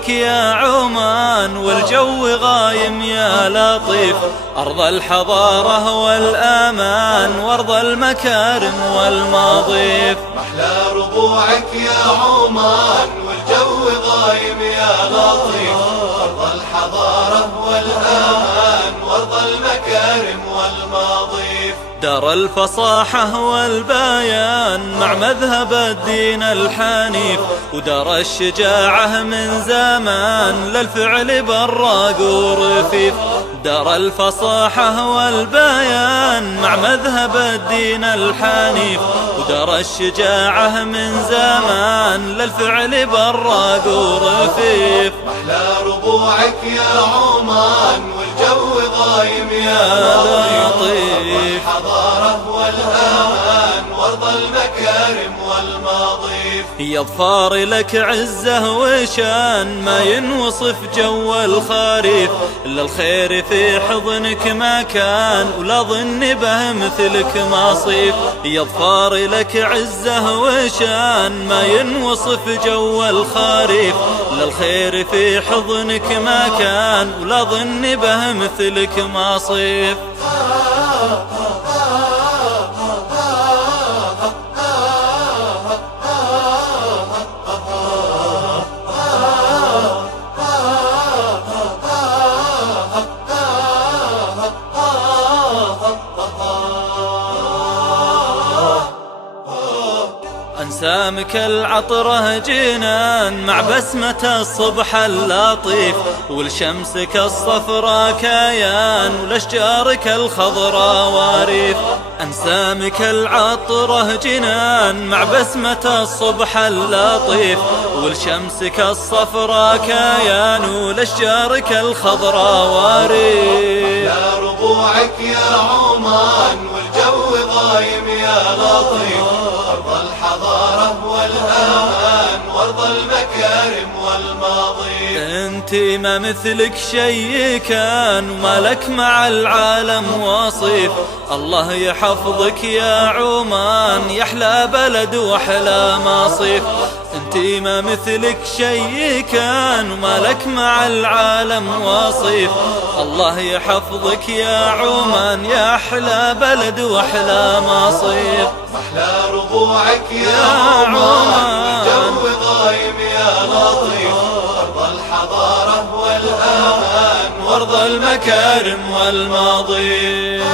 حفظك يا عمان والجو غايم يا لطيف، أرض الحضارة والأمان وأرض المكارم والمضيف. محلى ربوعك يا عمان والجو غايم يا لطيف، أرض الحضارة والأمان وأرض المكارم والمضيف. دار الفصاحة والبيان مع مذهب الدين الحنيف، ودار الشجاعة من زمان للفعل براق ورفيف. دار الفصاحة والبيان مع مذهب الدين الحنيف، ودار الشجاعة من زمان للفعل براق ورفيف. محلى ربوعك يا عمان والجو غايم يا لطيف، الحضارة والأمان وأرض المكارم والمضيف. يا ظفار لك عزة وشان ما ينوصف جو الخريف، إلا الخير في حضنك ما كان ولا ظن به مثلك مصيف. يا ظفار لك عزة وشان ما ينوصف جو الخريف، إلا الخير في حضنك ما كان ولا ظن به مثلك مصيف. أنسامك العطرة جنان مع بسمة الصبح اللطيف، ولشمسك الصفرا كيان ولأشجارك الخضرا وريف. أنسامك العطرة جنان مع بسمة الصبح اللطيف، ولشمسك الصفرا كيان ولأشجارك الخضرا وريف. يا ربوعك يا عمان والجو غايم يا لطيف، أرض الحضارة والأمان وأرض المكارم والمضيف. انتي ما مثلك شي كان وما لك مع العالم وصيف، الله يحفظك يا عمان يحلى بلد وأحلى مصيف. انتي ما مثلك شي كان وما لك مع العالم وصيف، الله يحفظك يا عمان يا أحلى بلد وأحلى مصيف. محلى ربوعك يا عمان والجو غايم يا لطيف، أرض الحضارة والأمان وأرض المكارم والمضيف.